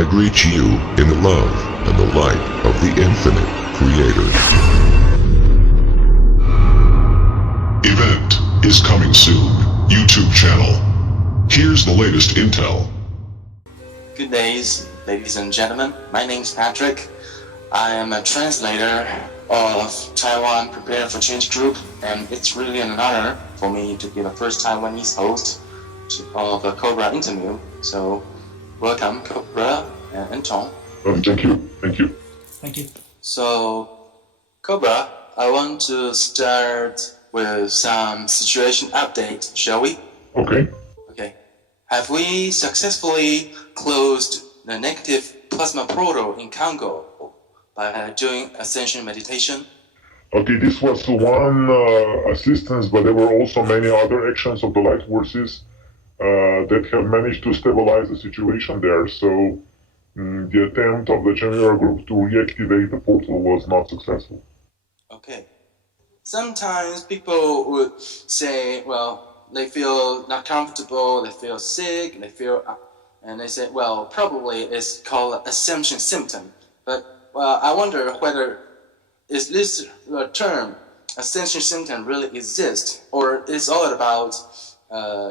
I greet you in the love and the light of the infinite Creator. Event is coming soon. YouTube channel. Here's the latest intel. Good days, ladies and gentlemen. My name's Patrick. I am a translator of Taiwan Prepare for Change group, and it's really an honor for me to be the first Taiwanese host of a Cobra interview. So, welcome, Cobra and Anton. Thank you. Thank you. So, Cobra, I want to start with some situation update, shall we? Okay. Okay. Have we successfully closed the negative plasma portal in Congo by doing ascension meditation? Okay, this was one assistance, but there were also many other actions of the light forces that have managed to stabilize the situation there. So the attempt of the General Group to reactivate the portal was not successful. Okay. Sometimes people would say, well, they feel not comfortable, they feel sick, and they say, well, probably it's called ascension symptom. But I wonder whether is this term ascension symptom really exists, or it's all about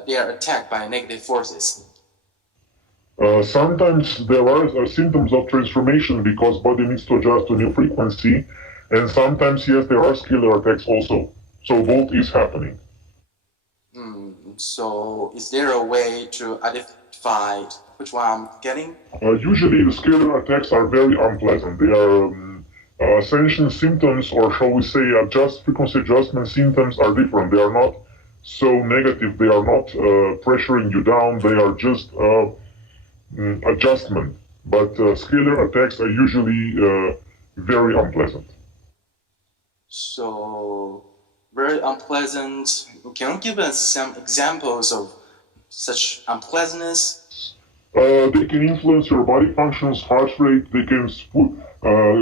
they are attacked by negative forces? Sometimes there are symptoms of transformation because body needs to adjust to new frequency, and sometimes, yes, there are scalar attacks also. So both is happening. So is there a way to identify which one I'm getting? Usually the scalar attacks are very unpleasant. They are ascension symptoms, or shall we say frequency adjustment symptoms are different. They are not so negative. They are not pressuring you down. They are just adjustment. But scalar attacks are usually very unpleasant. So, very unpleasant. Can you give us some examples of such unpleasantness? They can influence your body functions, heart rate. They can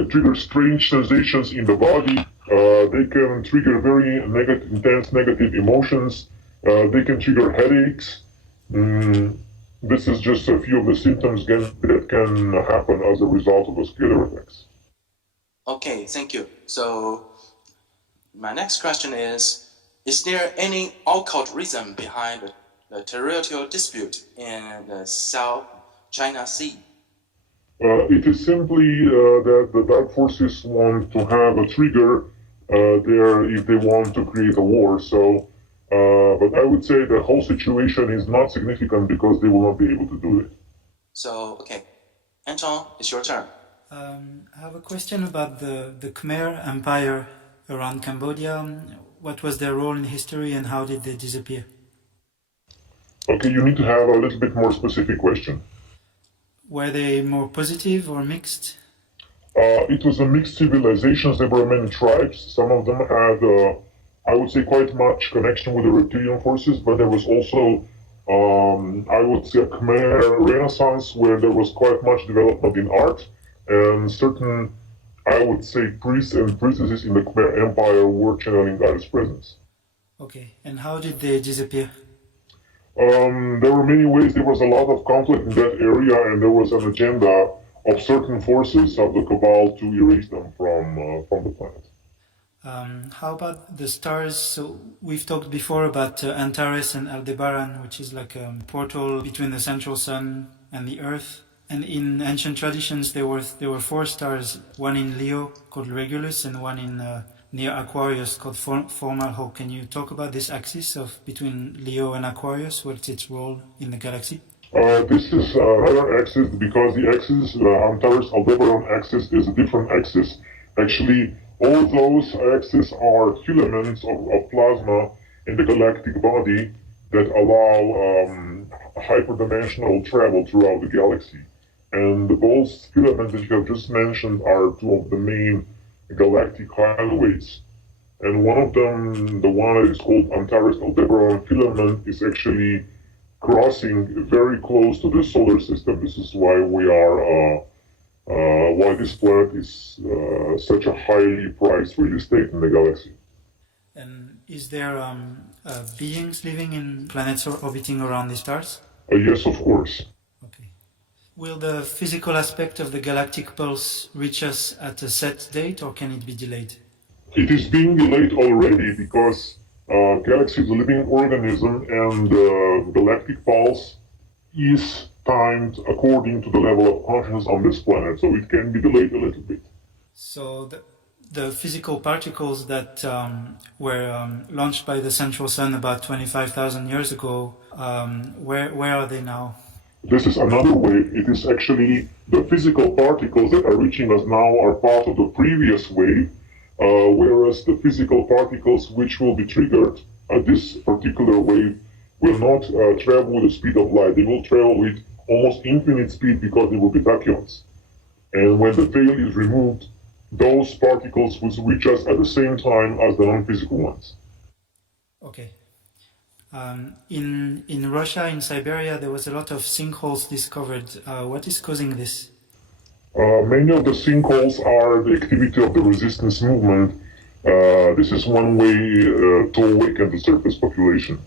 trigger strange sensations in the body. They can trigger very intense negative emotions. They can trigger headaches. This is just a few of the symptoms that can happen as a result of the scalar attacks. Okay, thank you. So, my next question is there any occult reason behind the territorial dispute in the South China Sea? It is simply that the dark forces want to have a trigger there if they want to create a war. So, but I would say the whole situation is not significant because they will not be able to do it. So, okay. Anton, it's your turn. I have a question about the Khmer Empire around Cambodia. What was their role in history and how did they disappear? Okay, you need to have a little bit more specific question. Were they more positive or mixed? It was a mixed civilizations. There were many tribes. Some of them had, I would say, quite much connection with the reptilian forces, but there was also, I would say, a Khmer Renaissance where there was quite much development in art, and certain, I would say, priests and priestesses in the Khmer Empire were channeling God's presence. Okay, and how did they disappear? There were many ways. There was a lot of conflict in that area, and there was an agenda of certain forces of the Cabal to erase them from the planet. How about the stars? So we've talked before about Antares and Aldebaran, which is like a portal between the central sun and the Earth. And in ancient traditions, there were 4 stars, one in Leo called Regulus and one in near Aquarius called Fomalhaut. Can you talk about this axis of between Leo and Aquarius? What's its role in the galaxy? This is another axis because the axis, Antares-Aldebaran axis, is a different axis. Actually, all those axes are filaments of plasma in the galactic body that allow hyperdimensional travel throughout the galaxy. And those filaments that you have just mentioned are 2 of the main galactic highways. And one of them, the one that is called Antares-Aldebaran filament, is actually crossing very close to the solar system. This is why why this planet is such a highly priced real estate in the galaxy. And is there beings living in planets orbiting around the stars? Yes, of course. Okay. Will the physical aspect of the galactic pulse reach us at a set date, or can it be delayed? It is being delayed already because galaxy is a living organism and galactic pulse is timed according to the level of consciousness on this planet, so it can be delayed a little bit. So the physical particles that were launched by the central sun about 25,000 years ago, where are they now? This is another wave. It is actually the physical particles that are reaching us now are part of the previous wave, whereas the physical particles which will be triggered at this particular wave will not travel with the speed of light. They will travel with almost infinite speed because they will be tachyons. And when the veil is removed, those particles will reach us at the same time as the non-physical ones. Okay. In Russia, in Siberia, there was a lot of sinkholes discovered. What is causing this? Many of the sinkholes are the activity of the resistance movement. This is one way to awaken the surface population.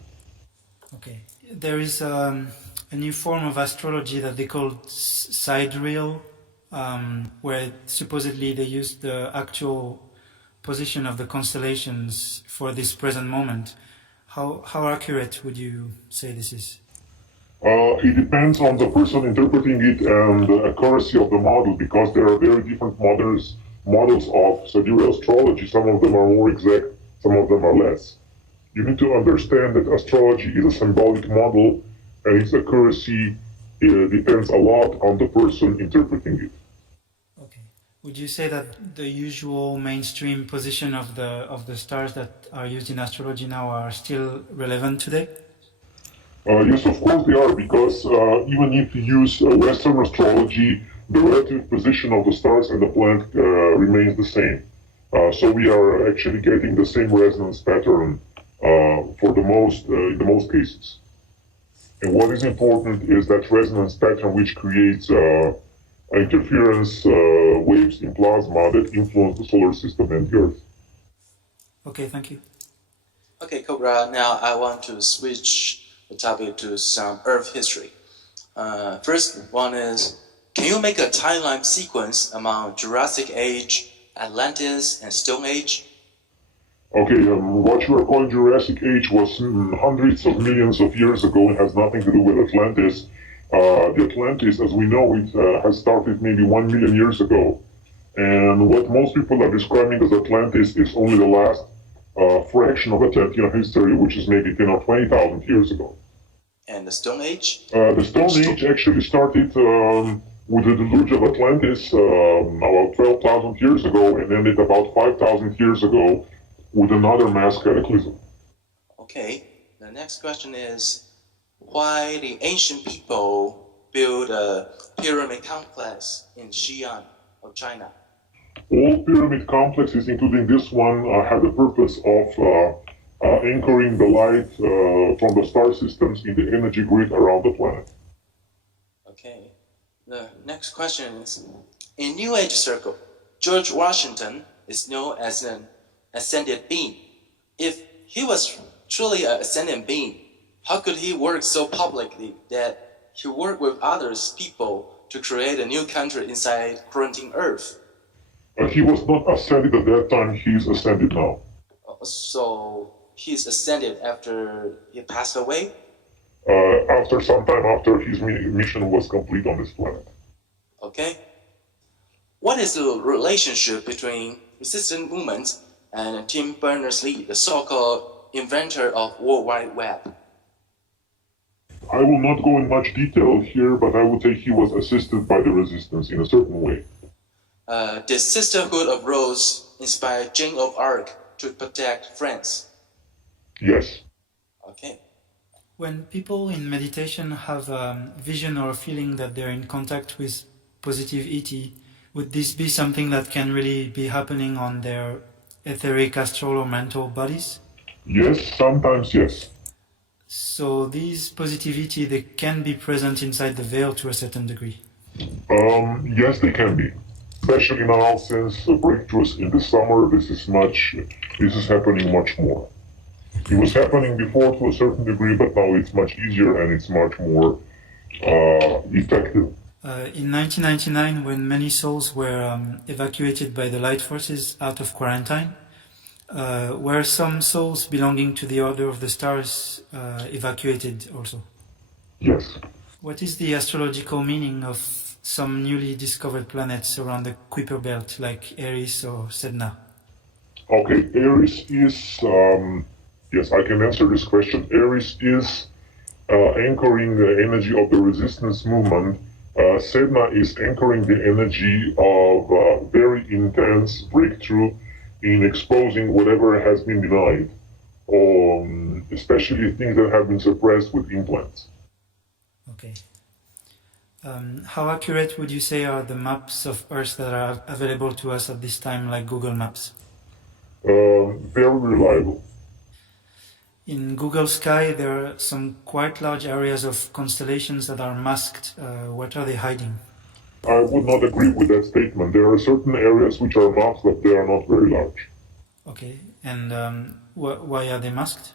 Okay. There is a new form of astrology that they call sidereal, where supposedly they use the actual position of the constellations for this present moment. How accurate would you say this is? It depends on the person interpreting it and the accuracy of the model, because there are very different models of sidereal astrology. Some of them are more exact, some of them are less. You need to understand that astrology is a symbolic model, and its accuracy depends a lot on the person interpreting it. Okay. Would you say that the usual mainstream position of the stars that are used in astrology now are still relevant today? Yes, of course they are, because even if you use Western astrology, the relative position of the stars and the planet remains the same. So we are actually getting the same resonance pattern for in the most cases. And what is important is that resonance pattern which creates interference waves in plasma that influence the solar system and the Earth. Okay, thank you. Okay, Cobra, now I want to switch the topic to some Earth history. First one is, can you make a timeline sequence among Jurassic Age, Atlantis, and Stone Age? Okay, what you are calling Jurassic Age was hundreds of millions of years ago and has nothing to do with Atlantis. The Atlantis, as we know it, has started maybe 1 million years ago. And what most people are describing as Atlantis is only the last fraction of Atlantean history, which is maybe 10 or 20,000 years ago. And the Stone Age? The Stone Age actually started with the deluge of Atlantis about 12,000 years ago and ended about 5,000 years ago with another mass cataclysm. Okay, the next question is, why the ancient people built a pyramid complex in Xi'an of China? All pyramid complexes, including this one, have the purpose of anchoring the light from the star systems in the energy grid around the planet. Okay, the next question is, in New Age circle, George Washington is known as an ascended being. If he was truly an ascended being, how could he work so publicly that he worked with others people to create a new country inside quarantine Earth? He was not ascended at that time, he is ascended now. So he's ascended after he passed away? After some time after his mission was complete on this planet. Okay. What is the relationship between resistance movement and Tim Berners-Lee, the so-called inventor of World Wide Web? I will not go in much detail here, but I would say he was assisted by the resistance in a certain way. Did Sisterhood of Rose inspire Joan of Arc to protect France? Yes. Okay. When people in meditation have a vision or a feeling that they're in contact with positive ET, would this be something that can really be happening on their etheric, astral, or mental bodies? Yes, sometimes yes. So these positive ET, they can be present inside the veil to a certain degree? Yes, they can be. Especially now, since breakthroughs in the summer, this is happening much more. It was happening before to a certain degree, but now it's much easier and it's much more effective. In 1999, when many souls were evacuated by the light forces out of quarantine, were some souls belonging to the Order of the Stars evacuated also? Yes. What is the astrological meaning of some newly discovered planets around the Kuiper belt, like Eris or Sedna? Okay, Eris is, yes, I can answer this question. Eris is anchoring the energy of the resistance movement. Sedna is anchoring the energy of very intense breakthrough in exposing whatever has been denied, especially things that have been suppressed with implants. Okay. How accurate would you say are the maps of Earth that are available to us at this time, like Google Maps? Very reliable. In Google Sky, there are some quite large areas of constellations that are masked. What are they hiding? I would not agree with that statement. There are certain areas which are masked, but they are not very large. Okay, and why are they masked?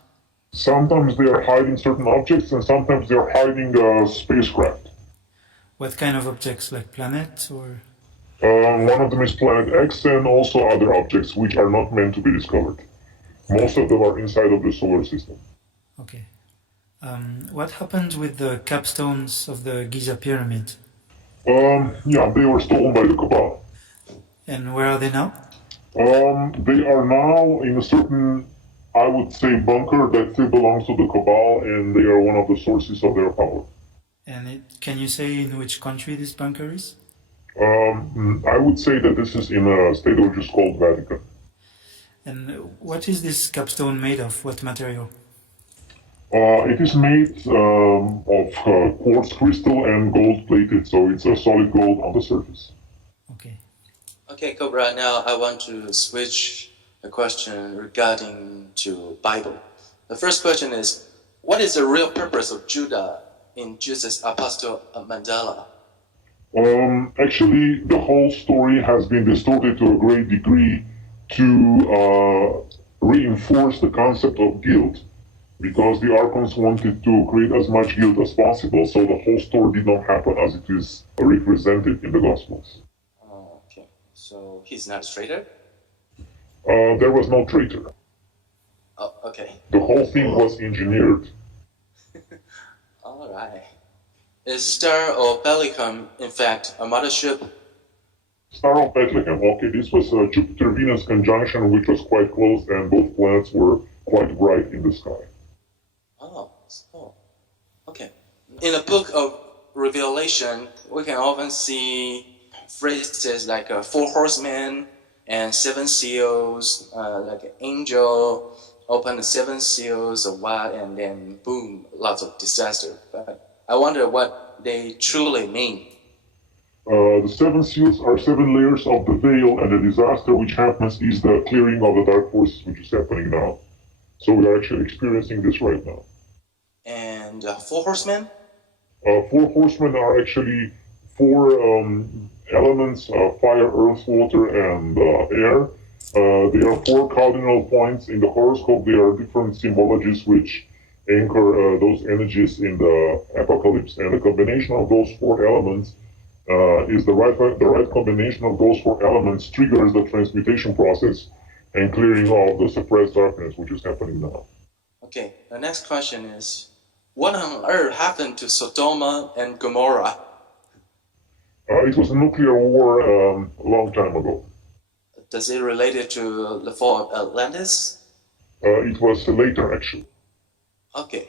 Sometimes they are hiding certain objects, and sometimes they are hiding spacecraft. What kind of objects, like planets or? One of them is Planet X, and also other objects which are not meant to be discovered. Most of them are inside of the solar system. Okay. What happened with the capstones of the Giza pyramid? Yeah, they were stolen by the Cabal. And where are they now? They are now in a certain, I would say, bunker that still belongs to the Cabal, and they are one of the sources of their power. And can you say in which country this bunker is? I would say that this is in a state which is called Vatican. And what is this capstone made of? What material? It is made of quartz crystal and gold plated, so it's a solid gold on the surface. Okay. Okay, Cobra, now I want to switch a question regarding to Bible. The first question is, what is the real purpose of Judah in Jesus' Apostle Mandela? Actually, the whole story has been distorted to a great degree to reinforce the concept of guilt, because the Archons wanted to create as much guilt as possible, so the whole story did not happen as it is represented in the Gospels. Okay, so he's not a traitor? There was no traitor. Oh, okay. The whole thing was engineered. All right. Is Star or Pelican, in fact, a mothership? Star of Bethlehem. Okay, this was a Jupiter-Venus conjunction, which was quite close, and both planets were quite bright in the sky. Oh, so, okay. In the book of Revelation, we can often see phrases like 4 horsemen and 7 seals, like an angel open the 7 seals of what, and then boom, lots of disaster. But I wonder what they truly mean. The 7 seals are 7 layers of the veil, and the disaster which happens is the clearing of the dark forces, which is happening now. So we are actually experiencing this right now. And 4 horsemen? 4 horsemen are actually 4 elements: fire, earth, water, and air. They are 4 cardinal points in the horoscope. There are different symbologies which anchor those energies in the apocalypse, and the combination of those 4 elements is the right combination of those 4 elements triggers the transmutation process and clearing of the suppressed darkness, which is happening now. Okay, the next question is, what on earth happened to Sodoma and Gomorrah? It was a nuclear war a long time ago. Does it relate it to the fall of Atlantis? It was later, actually. Okay.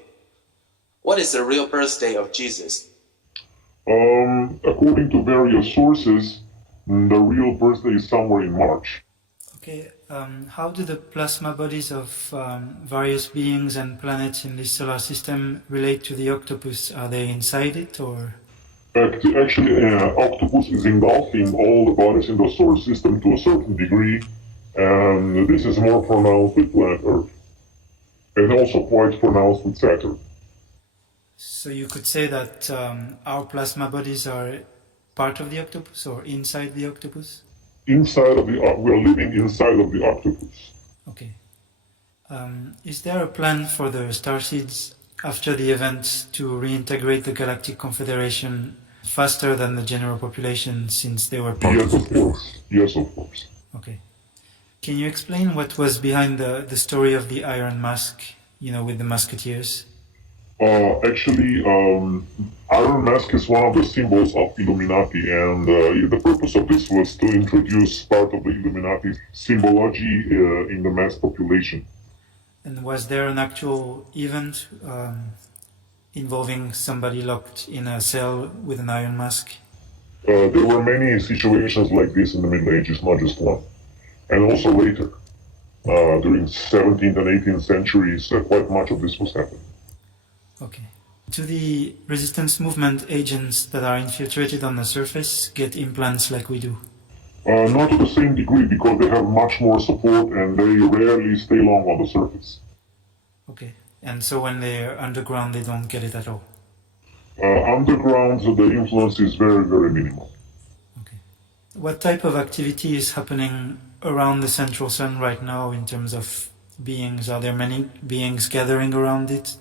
What is the real birthday of Jesus? According to various sources, the real birthday is somewhere in March. Okay, how do the plasma bodies of various beings and planets in this solar system relate to the octopus? Are they inside it, or? Actually, octopus is engulfing all the bodies in the solar system to a certain degree, and this is more pronounced with planet Earth, and also quite pronounced with Saturn. So you could say that our plasma bodies are part of the octopus or inside the octopus? Inside of the, we are living inside of the octopus. Okay. Is there a plan for the starseeds after the event to reintegrate the Galactic Confederation faster than the general population since they were Yes, of course. Yes, of course. Okay. Can you explain what was behind the story of the Iron Mask, with the Musketeers? Actually, Iron Mask is one of the symbols of Illuminati, and the purpose of this was to introduce part of the Illuminati symbology in the mass population. And was there an actual event involving somebody locked in a cell with an iron mask? There were many situations like this in the Middle Ages, not just one. And also later, during 17th and 18th centuries, quite much of this was happening. Okay. Do the resistance movement agents that are infiltrated on the surface get implants like we do? Not to the same degree, because they have much more support and they rarely stay long on the surface. Okay. And so when they're underground, they don't get it at all? Underground, the influence is very, very minimal. Okay. What type of activity is happening around the central sun right now in terms of beings? Are there many beings gathering around it?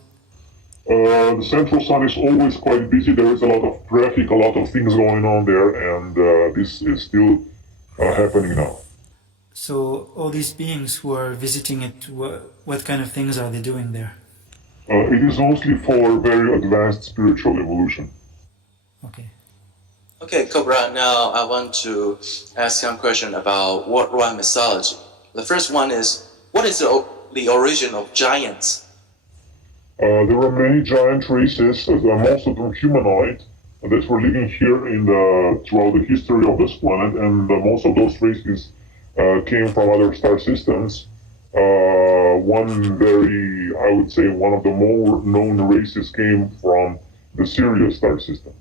The central sun is always quite busy. There is a lot of traffic, a lot of things going on there, and this is still happening now. So all these beings who are visiting it, what kind of things are they doing there? It is mostly for very advanced spiritual evolution. Okay. Okay, Cobra, now I want to ask some question about worldwide mythology. The first one is, what is the origin of giants? There are many giant races, most of them humanoid, that were living here throughout the history of this planet, and most of those races came from other star systems. One of the more known races came from the Sirius star system.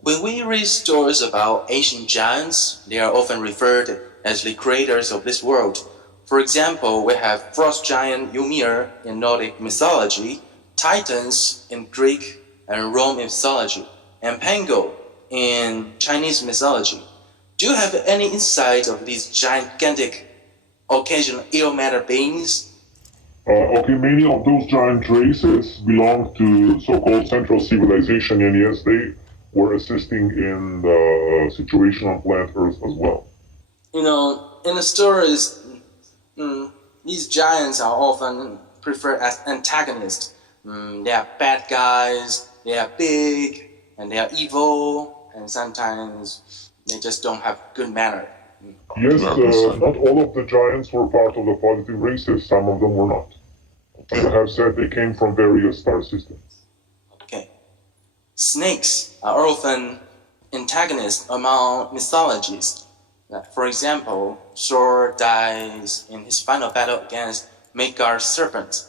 When we read stories about ancient giants, they are often referred as the creators of this world. For example, we have frost giant Ymir in Nordic mythology, Titans in Greek and Roman mythology, and Pango in Chinese mythology. Do you have any insight of these gigantic, occasional ill matter beings? Many of those giant races belong to so-called Central Civilization, and yes, they were assisting in the situation on planet Earth as well. In the stories, these giants are often preferred as antagonists. They are bad guys, they are big, and they are evil, and sometimes they just don't have good manner. Yes, not all of the giants were part of the positive races, some of them were not. As I have said, they came from various star systems. Okay. Snakes are often antagonists among mythologies. For example, Thor dies in his final battle against Midgard's serpent.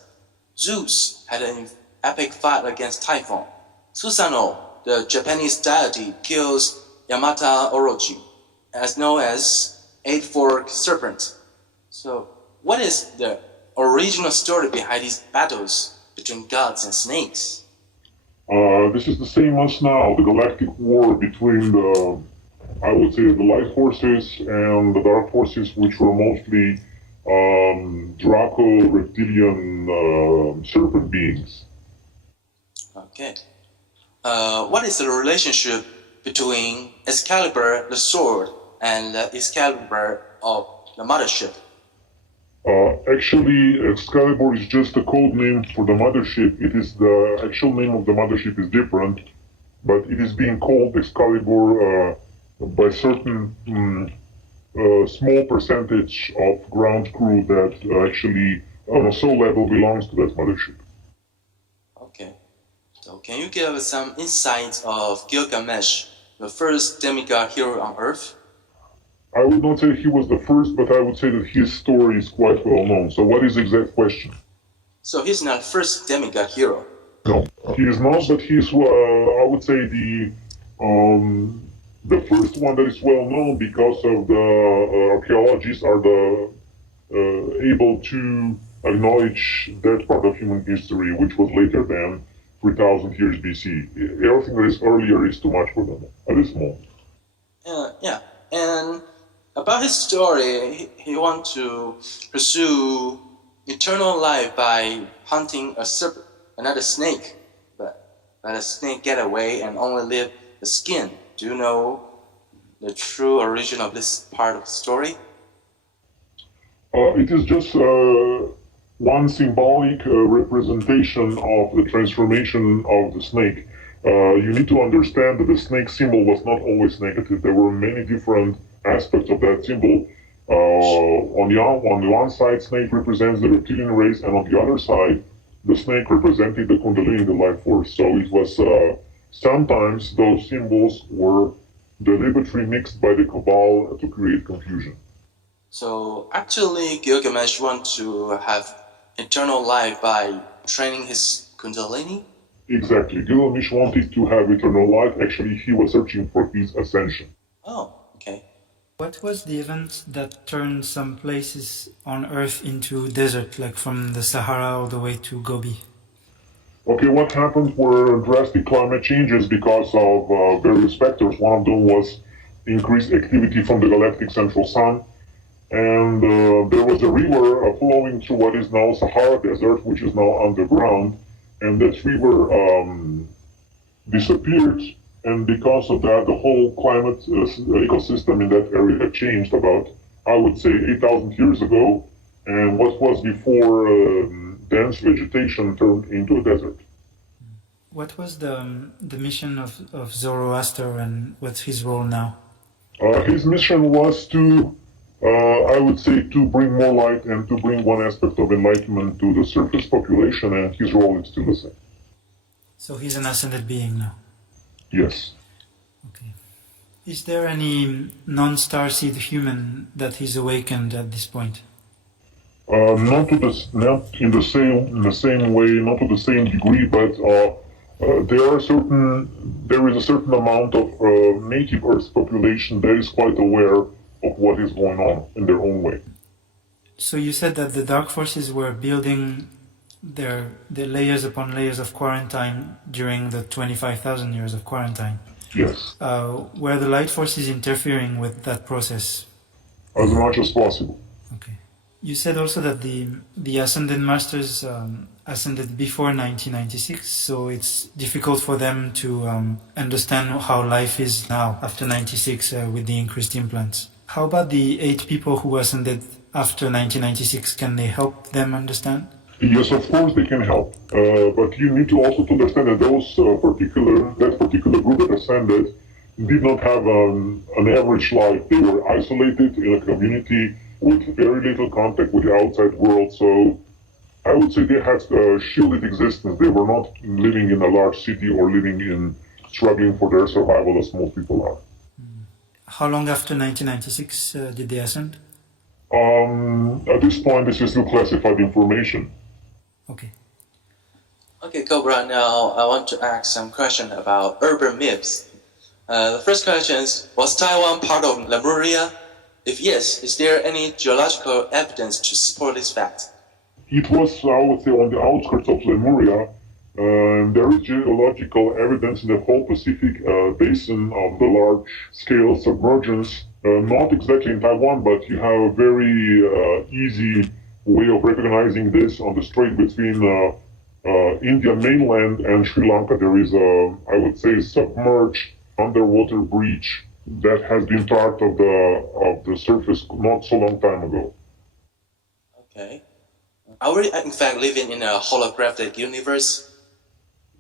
Zeus had an epic fight against Typhon. Susanoo, the Japanese deity, kills Yamata Orochi, as known as Eight-Forked Serpent. So, what is the original story behind these battles between gods and snakes? This is the same as now, the galactic war between the light forces and the dark forces, which were mostly Draco, reptilian, serpent beings. Okay. What is the relationship between Excalibur, the sword, and Excalibur of the mothership? Actually, Excalibur is just a code name for the mothership. It is the actual name of the mothership is different, but it is being called Excalibur by certain small percentage of ground crew that actually on a soul level belongs to that mothership. Okay. So can you give us some insights of Gilgamesh, the first demigod hero on Earth? I would not say he was the first, but I would say that his story is quite well known. So what is the exact question? So he's not the first demigod hero? No, he is not, but he is, I would say, the first one that is well known because of the archaeologists are able to acknowledge that part of human history, which was later than 3,000 years BC. Everything that is earlier is too much for them at this moment. Yeah, and about his story, he wants to pursue eternal life by hunting another snake, but let the snake get away and only live the skin. Do you know the true origin of this part of the story? It is just one symbolic representation of the transformation of the snake. You need to understand that the snake symbol was not always negative. There were many different aspects of that symbol. On the one side, snake represents the reptilian race, and on the other side, the snake represented the Kundalini, the life force. So it was sometimes those symbols were deliberately mixed by the Cabal to create confusion. So actually, Gilgamesh wants to have eternal life by training his Kundalini? Exactly. Gilgamesh wanted to have eternal life. Actually, he was searching for his ascension. Oh, okay. What was the event that turned some places on Earth into desert, like from the Sahara all the way to Gobi? Okay, what happened were drastic climate changes because of various factors. One of them was increased activity from the galactic central sun. And there was a river flowing through what is now Sahara Desert, which is now underground. And that river disappeared. And because of that, the whole climate ecosystem in that area had changed about, I would say, 8,000 years ago. And what was before dense vegetation turned into a desert. What was the mission of Zoroaster, and what's his role now? His mission was to, I would say, to bring more light and to bring one aspect of enlightenment to the surface population, and his role is still the same. So he's an ascended being now? Yes. Okay. Is there any non-starseed human that he's awakened at this point? Not in the same way, not to the same degree, but there is a certain amount of native Earth population that is quite aware of what is going on in their own way. So you said that the dark forces were building their layers upon layers of quarantine during the 25,000 years of quarantine. Yes. Were the light forces interfering with that process? As much as possible. Okay. You said also that the Ascended Masters ascended before 1996, so it's difficult for them to understand how life is now after 96 with the increased implants. How about the 8 people who ascended after 1996? Can they help them understand? Yes, of course they can help, but you need to also understand that that particular group that ascended did not have an average life. They were isolated in a community with very little contact with the outside world, so I would say they had a shielded existence. They were not living in a large city or struggling for their survival as most people are. How long after 1996 did they ascend? At this point, this is still classified information. Okay. Okay, Cobra, now I want to ask some question about urban myths. The first question is, was Taiwan part of Lemuria? If yes, is there any geological evidence to support this fact? It was, I would say, on the outskirts of Lemuria. There is geological evidence in the whole Pacific basin of the large-scale submergence. Not exactly in Taiwan, but you have a very easy way of recognizing this on the strait between Indian mainland and Sri Lanka. There is I would say, submerged underwater breach that has been part of the surface not so long time ago. Okay. Are we in fact living in a holographic universe?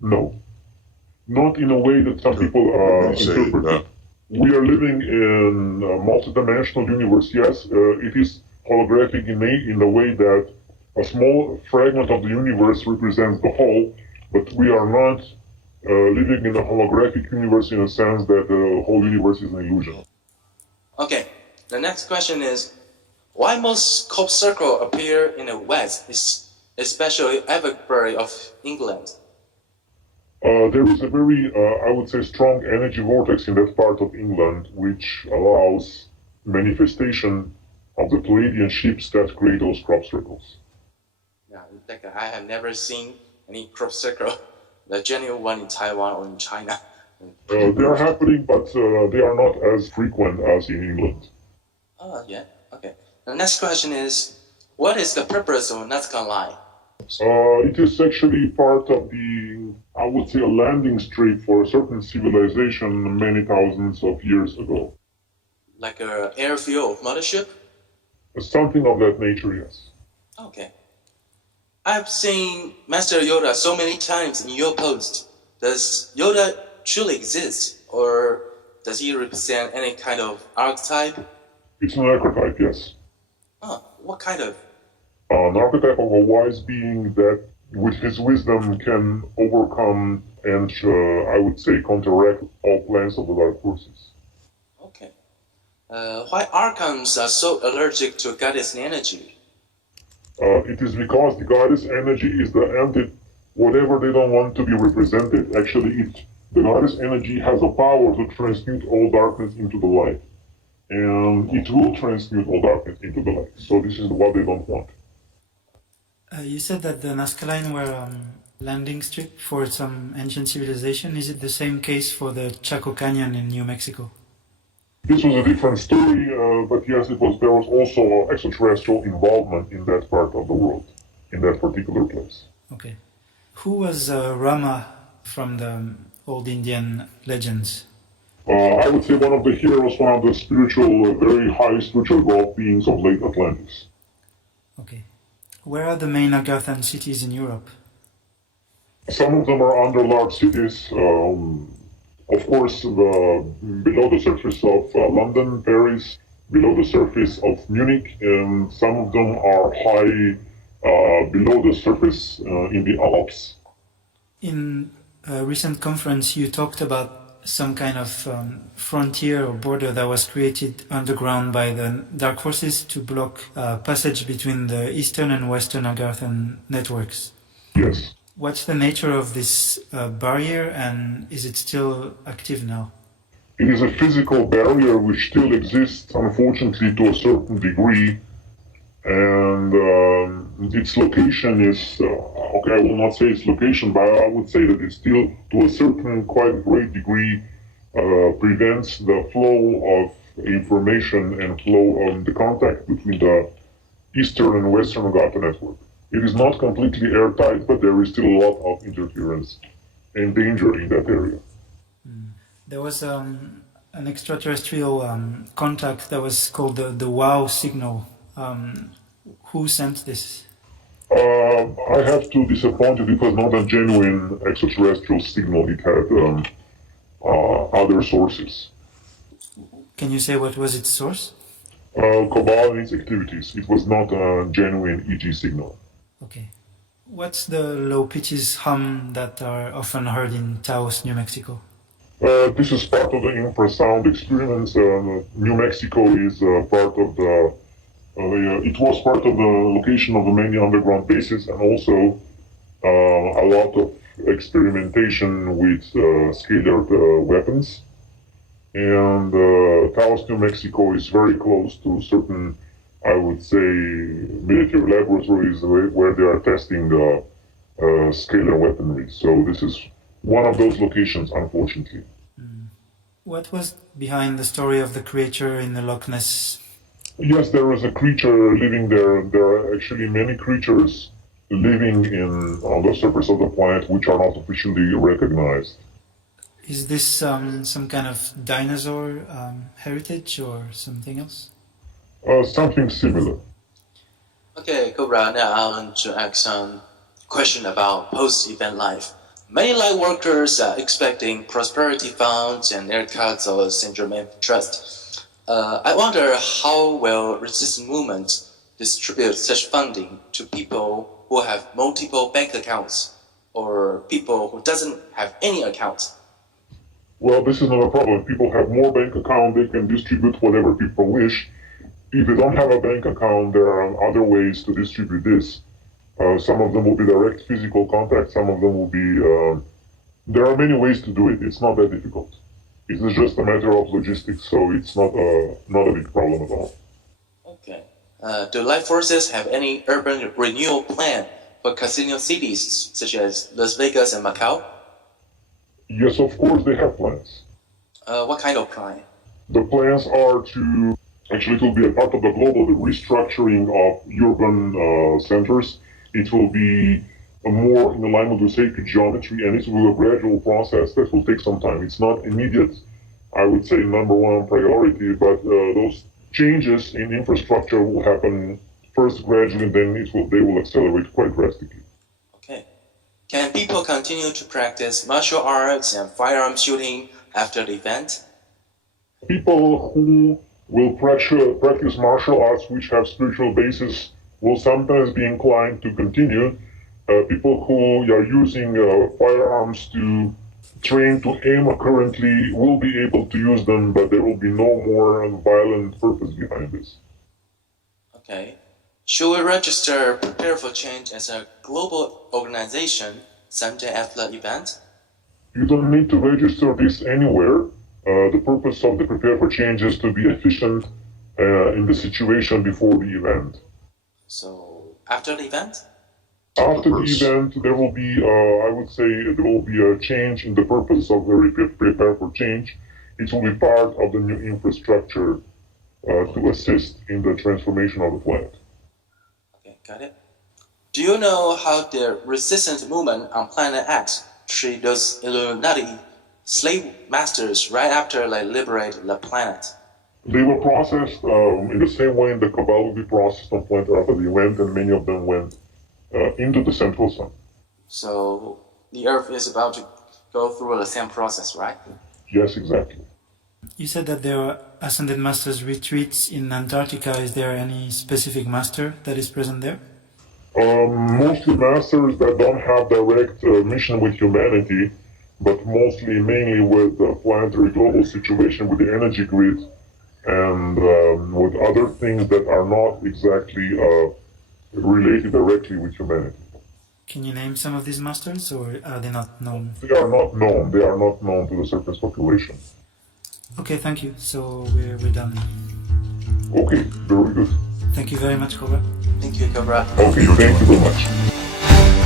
No. Not in a way that some people interpret it. We are living in a multidimensional universe, yes. It is holographic in the way that a small fragment of the universe represents the whole, but we are not living in a holographic universe in a sense that the whole universe is an illusion. Okay, the next question is, why most crop circles appear in the West, especially Everbury of England? There is a very, I would say, strong energy vortex in that part of England, which allows manifestation of the Palladian ships that create those crop circles. Yeah, like I have never seen any crop circle, the genuine one in Taiwan or in China. They are happening, but they are not as frequent as in England. Oh, yeah, okay. The next question is, what is the purpose of Nazca Line? It is actually part of the, I would say, a landing strip for a certain civilization many thousands of years ago. Like an airfield of mothership? Something of that nature, yes. Okay. I've seen Master Yoda so many times in your post. Does Yoda truly exist, or does he represent any kind of archetype? It's an archetype, yes. What kind of? An archetype of a wise being that, with his wisdom, can overcome and, I would say, counteract all plans of the dark forces. Okay. Why archons are so allergic to goddess energy? It is because the goddess energy is the whatever they don't want to be represented. Actually, the goddess energy has a power to transmute all darkness into the light. And it will transmute all darkness into the light. So this is what they don't want. You said that the Nazca were a landing strip for some ancient civilization. Is it the same case for the Chaco Canyon in New Mexico? This was a different story, but yes, there was also extraterrestrial involvement in that part of the world, in that particular place. Okay. Who was Rama from the old Indian legends? I would say one of the heroes, one of the spiritual, very high spiritual evolved beings of late Atlantis. Okay. Where are the main Agarthan cities in Europe? Some of them are under large cities. Of course, below the surface of London, Paris, below the surface of Munich, and some of them are high below the surface in the Alps. In a recent conference, you talked about some kind of frontier or border that was created underground by the dark forces to block passage between the eastern and western Agarthan networks. Yes. What's the nature of this barrier, and is it still active now? It is a physical barrier which still exists, unfortunately, to a certain degree, and its location is, okay, I will not say its location, but I would say that it still, to a certain quite great degree, prevents the flow of information and flow of the contact between the eastern and western Agartha network. It is not completely airtight, but there is still a lot of interference and danger in that area. There was an extraterrestrial contact that was called the WOW signal. Who sent this? I have to disappoint you. It was not a genuine extraterrestrial signal. It had other sources. Can you say what was its source? Cobra and its activities. It was not a genuine EG signal. Okay. What's the low pitches hum that are often heard in Taos, New Mexico? This is part of the infrasound experiments. New Mexico is part of the. It was part of the location of the many underground bases, and also a lot of experimentation with scalar weapons. And Taos, New Mexico is very close to certain, I would say, military laboratories where they are testing the scalar weaponry. So this is one of those locations, unfortunately. What was behind the story of the creature in the Loch Ness? Yes, there was a creature living there. There are actually many creatures living on the surface of the planet which are not officially recognized. Is this some kind of dinosaur heritage or something else? Something similar. Okay, Cobra, now I want to ask some question about post-event life. Many light workers are expecting prosperity funds and aircuts or syndrome trust. I wonder how will resistance movements distribute such funding to people who have multiple bank accounts or people who doesn't have any account? Well, this is not a problem. People have more bank accounts, they can distribute whatever people wish. If they don't have a bank account, there are other ways to distribute this. Some of them will be direct physical contact, some of them will be... there are many ways to do it. It's not that difficult. It is just a matter of logistics, so it's not a big problem at all. Okay. Do life forces have any urban renewal plan for casino cities such as Las Vegas and Macau? Yes, of course they have plans. What kind of plan? The plans are to... Actually, it will be a part of the global restructuring of urban centers. it will be more in alignment with sacred geometry, and it will be a gradual process that will take some time. It's not immediate, I would say, number one priority, but those changes in infrastructure will happen first gradually, and then they will accelerate quite drastically. Okay. Can people continue to practice martial arts and firearm shooting after the event? People who will practice martial arts which have spiritual basis will sometimes be inclined to continue. People who are using firearms to train to aim currently will be able to use them, but there will be no more violent purpose behind this. Okay. Should we register Prepare for Change as a global organization someday after the event? You don't need to register this anywhere. The purpose of the Prepare for Change is to be efficient in the situation before the event. So, after the event? After the event, there will be, I would say, there will be a change in the purpose of the Prepare for Change. It will be part of the new infrastructure to assist in the transformation of the planet. Okay, got it. Do you know how the resistance movement on Planet X treat those Illuminati slave masters right after they liberate the planet? They were processed in the same way the Cabal will be processed on planet Earth. They went, and many of them went into the central sun. So the Earth is about to go through the same process, right? Yes, exactly. You said that there are Ascended Masters retreats in Antarctica. Is there any specific master that is present there? Mostly masters that don't have direct mission with humanity, but mainly with the planetary global situation, with the energy grid, and with other things that are not exactly related directly with humanity. Can you name some of these masters, or are they not known? They are not known. They are not known to the surface population. Okay, thank you. So we're done. Okay, very good. Thank you very much, Cobra. Thank you, Cobra. Okay, thank you very much.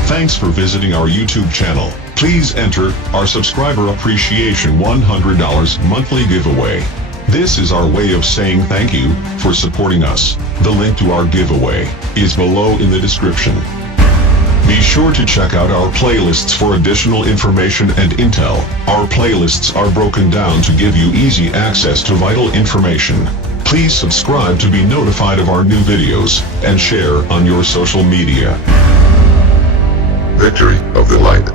Thanks for visiting our YouTube channel. Please enter our subscriber appreciation $100 monthly giveaway. This is our way of saying thank you for supporting us. The link to our giveaway is below in the description. Be sure to check out our playlists for additional information and intel. Our playlists are broken down to give you easy access to vital information. Please subscribe to be notified of our new videos and share on your social media. Victory of the light.